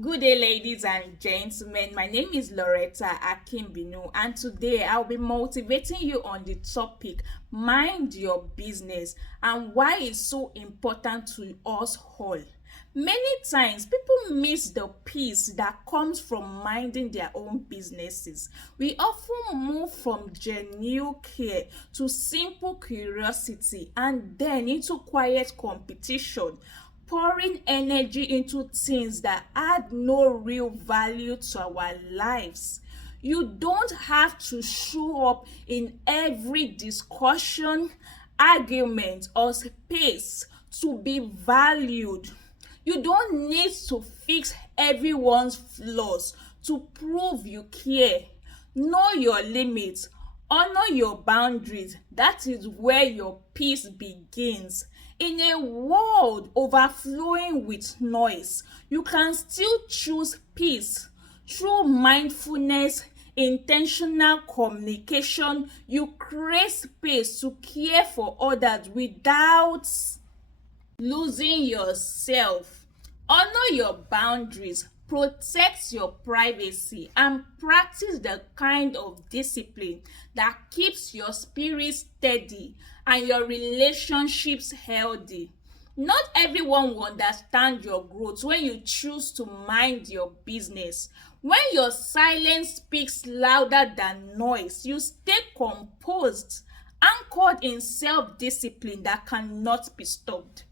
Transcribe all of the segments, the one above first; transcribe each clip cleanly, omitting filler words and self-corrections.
Good day, ladies and gentlemen. My name is Loretta Akimbinu, and today I'll be motivating you on the topic mind your business and why it's so important to us all. Many times, people miss the peace that comes from minding their own businesses. We often move from genuine care to simple curiosity and then into quiet competition, pouring energy into things that add no real value to our lives. You don't have to show up in every discussion, argument, or space to be valued. You don't need to fix everyone's flaws to prove you care. Know your limits. Honor your boundaries. That is where your peace begins. In a world overflowing with noise, you can still choose peace. Through mindfulness, intentional communication, you create space to care for others without losing yourself. Honor your boundaries, protect your privacy, and practice the kind of discipline that keeps your spirit steady and your relationships healthy. Not everyone will understand your growth when you choose to mind your business. When your silence speaks louder than noise, you stay composed, anchored in self-discipline that cannot be stopped.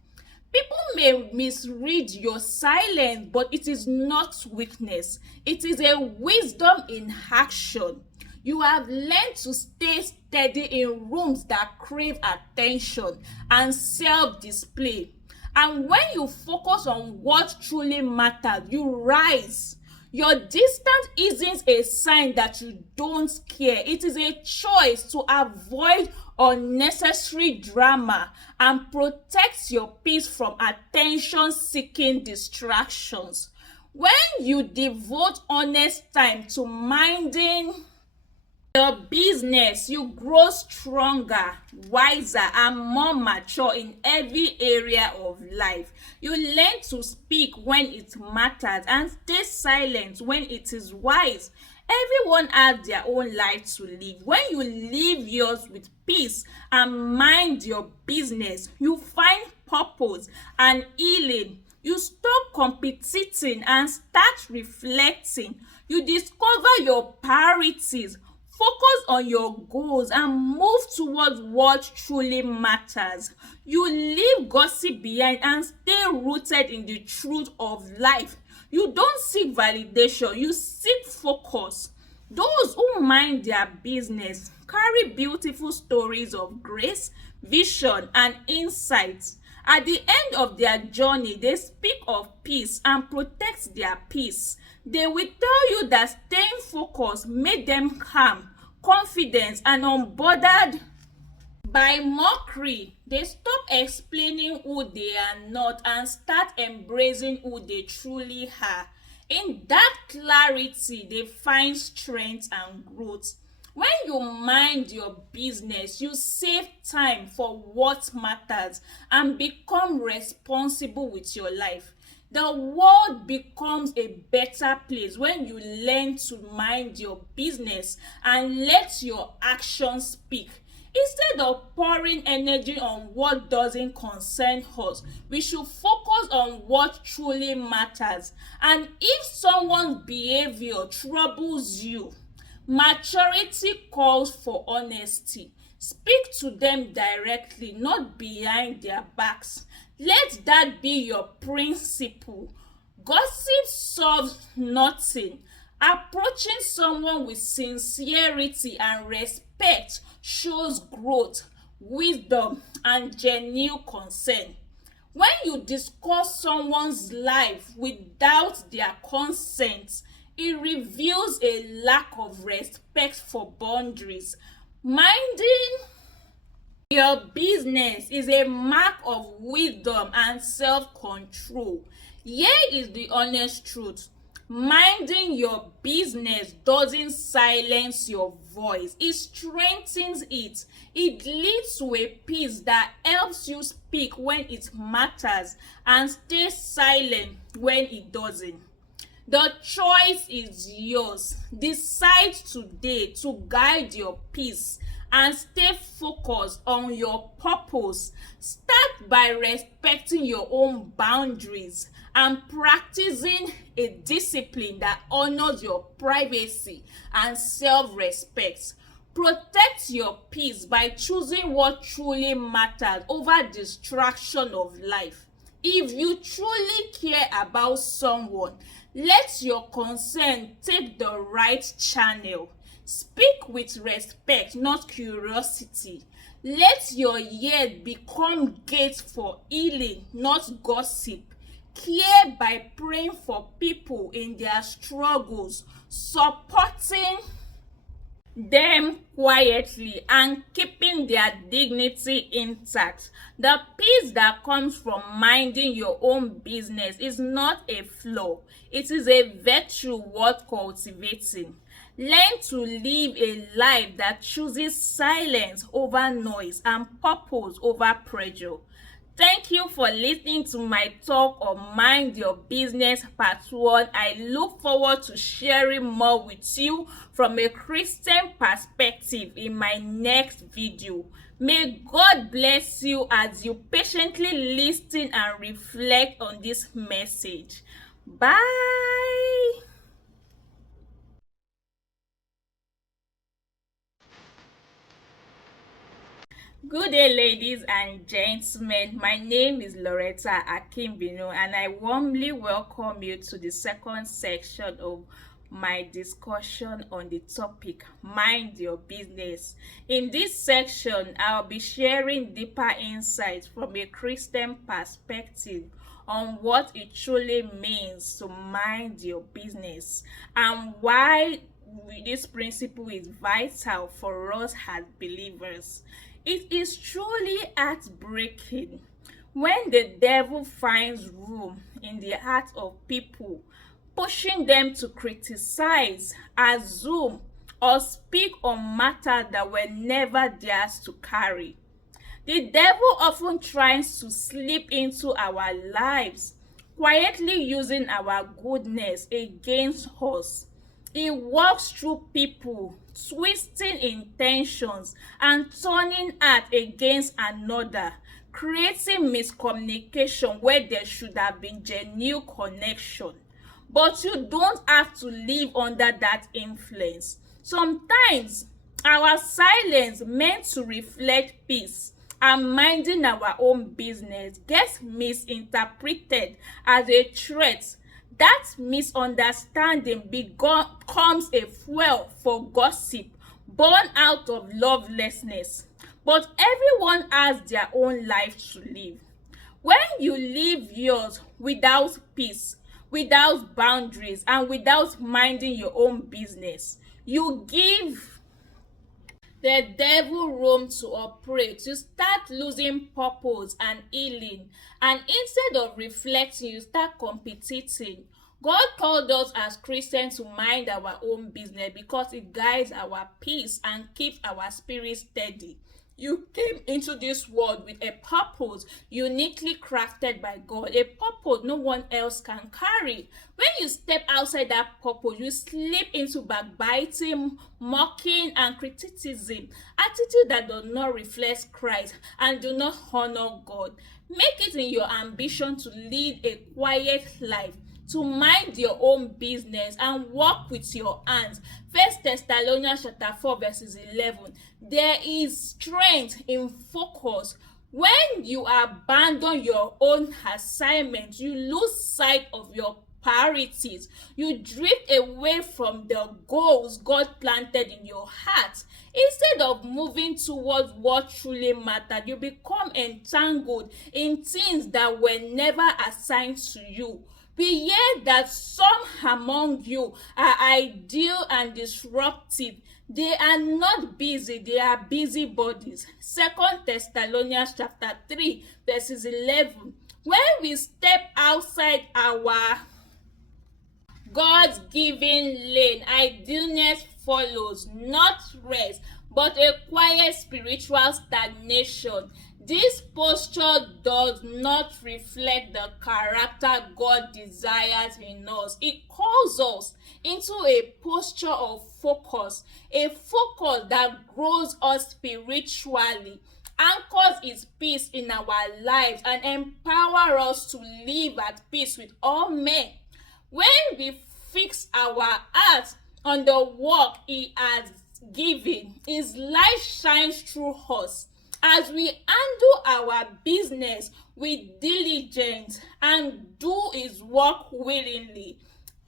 People may misread your silence, but it is not weakness. It is a wisdom in action. You have learned to stay steady in rooms that crave attention and self-display. And when you focus on what truly matters, you rise. Your distance isn't a sign that you don't care. It is a choice to avoid unnecessary drama and protect your peace from attention-seeking distractions. When you devote honest time to minding your business, you grow stronger, wiser, and more mature in every area of life. You learn to speak when it matters and stay silent when it is wise. Everyone has their own life to live. When you live yours with peace and mind your business, you find purpose and healing. You stop competing and start reflecting. You discover your priorities, focus on your goals, and move towards what truly matters. You leave gossip behind and stay rooted in the truth of life. You don't seek validation, you seek focus. Those who mind their business carry beautiful stories of grace, vision, and insight. At the end of their journey, they speak of peace and protect their peace. They will tell you that staying focused made them calm, confident, and unbothered by mockery. They stop explaining who they are not and start embracing who they truly are. In that clarity, they find strength and growth. When you mind your business, you save time for what matters and become responsible with your life. The world becomes a better place when you learn to mind your business and let your actions speak. Instead of pouring energy on what doesn't concern us, we should focus on what truly matters. And if someone's behavior troubles you, maturity calls for honesty. Speak to them directly, not behind their backs. Let that be your principle. Gossip solves nothing. Approaching someone with sincerity and respect shows growth, wisdom, and genuine concern. When you discuss someone's life without their consent, it reveals a lack of respect for boundaries. Minding your business is a mark of wisdom and self-control. Here is the honest truth. Minding your business doesn't silence your voice. It strengthens it. It leads to a peace that helps you speak when it matters and stay silent when it doesn't. The choice is yours. Decide today to guide your peace and stay focused on your purpose. Start by respecting your own boundaries and practicing a discipline that honors your privacy and self-respect. Protect your peace by choosing what truly matters over distraction of life. If you truly care about someone, let your concern take the right channel. Speak with respect, not curiosity. Let your ears become gates for healing, not gossip. Care by praying for people in their struggles, supporting them quietly and keeping their dignity intact. The peace that comes from minding your own business is not a flaw, it is a virtue worth cultivating. Learn to live a life that chooses silence over noise and purpose over pressure. Thank you for listening to my talk on Mind Your Business Part 1. I look forward to sharing more with you from a Christian perspective in my next video. May God bless you as you patiently listen and reflect on this message. Bye. Good day, ladies and gentlemen. My name is Loretta Akimbinu, and I warmly welcome you to the second section of my discussion on the topic Mind Your Business. In this section, I'll be sharing deeper insights from a Christian perspective on what it truly means to mind your business and why this principle is vital for us as believers. It is truly heartbreaking when the devil finds room in the heart of people, pushing them to criticize, assume, or speak on matters that were never theirs to carry. The devil often tries to slip into our lives, quietly using our goodness against us. He walks through people, twisting intentions and turning heart against another, creating miscommunication where there should have been genuine connection. But you don't have to live under that influence. Sometimes our silence meant to reflect peace and minding our own business gets misinterpreted as a threat. That misunderstanding becomes a fuel for gossip born out of lovelessness. But everyone has their own life to live. When you live yours without peace, without boundaries, and without minding your own business, you give the devil room to operate. You start losing purpose and healing, and instead of reflecting, you start competing. God called us as Christians to mind our own business because it guides our peace and keeps our spirit steady. You came into this world with a purpose uniquely crafted by God, a purpose no one else can carry. When you step outside that purpose, you slip into backbiting, mocking, and criticism, attitude that does not reflect Christ and do not honor God. Make it in your ambition to lead a quiet life, to mind your own business and work with your hands. 1 Thessalonians chapter 4 verses 11. There is strength in focus. When you abandon your own assignment, you lose sight of your priorities. You drift away from the goals God planted in your heart. Instead of moving towards what truly mattered, you become entangled in things that were never assigned to you. We hear that some among you are ideal and disruptive. They are not busy, they are busybodies. 2 Thessalonians chapter 3 verses 11. When we step outside our God's given lane, idleness follows, not rest, but a quiet spiritual stagnation. This posture does not reflect the character God desires in us. It calls us into a posture of focus, a focus that grows us spiritually, anchors its peace in our lives, and empower us to live at peace with all men. When we fix our hearts on the work He has given, His light shines through us. As we handle our business with diligence and do His work willingly,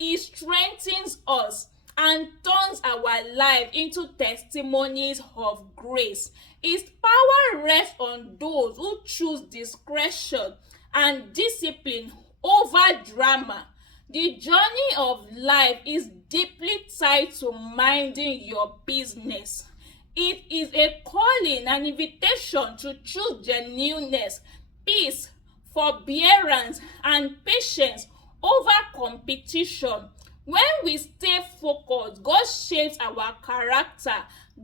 He strengthens us and turns our life into testimonies of grace. His power rests on those who choose discretion and discipline over drama. The journey of life is deeply tied to minding your business. It is a calling, an invitation to choose genuineness, peace, forbearance, and patience over competition. When we stay focused, God shapes our character,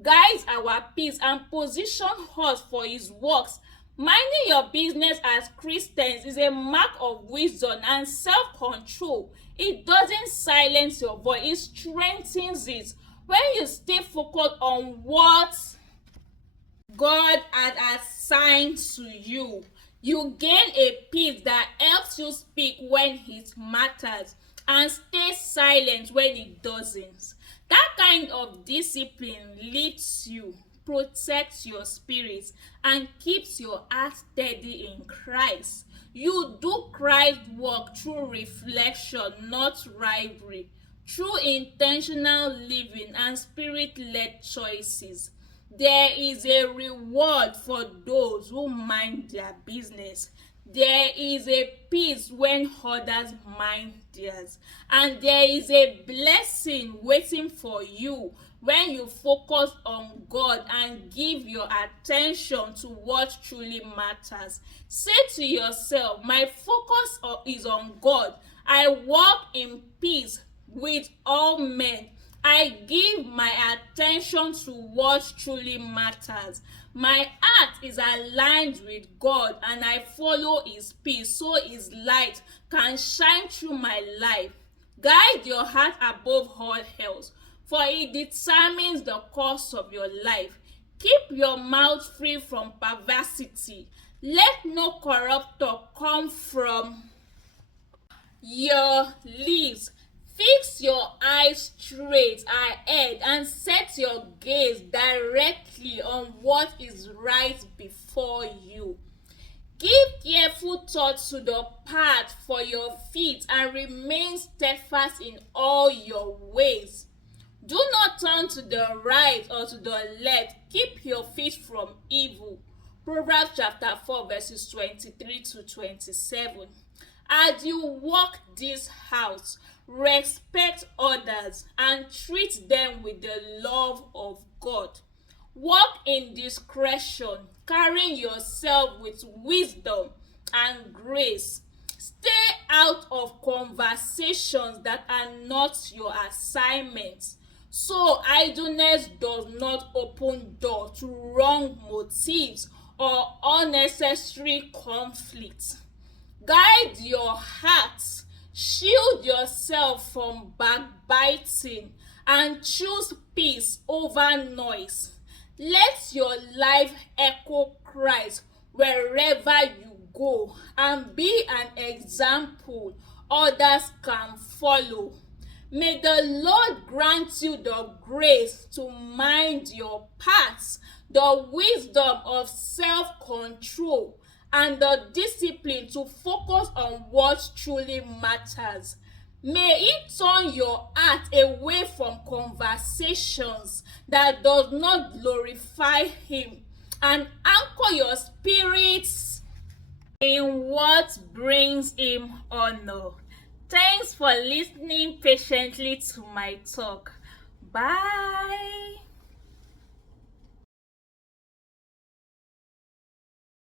guides our peace, and positions us for His works. Minding your business as Christians is a mark of wisdom and self-control. It doesn't silence your voice, it strengthens it. When you stay focused on what God has assigned to you, you gain a peace that helps you speak when it matters and stay silent when it doesn't. That kind of discipline lifts you, protects your spirit, and keeps your heart steady in Christ. You do Christ's work through reflection, not rivalry, through intentional living and spirit-led choices. There is a reward for those who mind their business. There is a peace when others mind theirs. And there is a blessing waiting for you when you focus on God and give your attention to what truly matters. Say to yourself, my focus is on God. I walk in peace with all men. I give my attention to what truly matters. My heart is aligned with God and I follow His peace so His light can shine through my life. Guide your heart above all else, for it determines the course of your life. Keep your mouth free from perversity. Let no corrupter come from your lips. Fix your eyes straight ahead and set your gaze directly on what is right before you. Give careful thought to the path for your feet and remain steadfast in all your ways. Do not turn to the right or to the left. Keep your feet from evil. Proverbs chapter 4 verses 23 to 27. As you walk this house, respect others and treat them with the love of God. Walk in discretion, carrying yourself with wisdom and grace. Stay out of conversations that are not your assignments, so idleness does not open door to wrong motives or unnecessary conflicts. Guide your heart, shield yourself from backbiting, and choose peace over noise. Let your life echo Christ wherever you go and be an example others can follow. May the Lord grant you the grace to mind your paths, the wisdom of self-control, and the discipline to focus on what truly matters. May it turn your heart away from conversations that does not glorify Him and anchor your spirits in what brings Him honor. Thanks for listening patiently to my talk. Bye.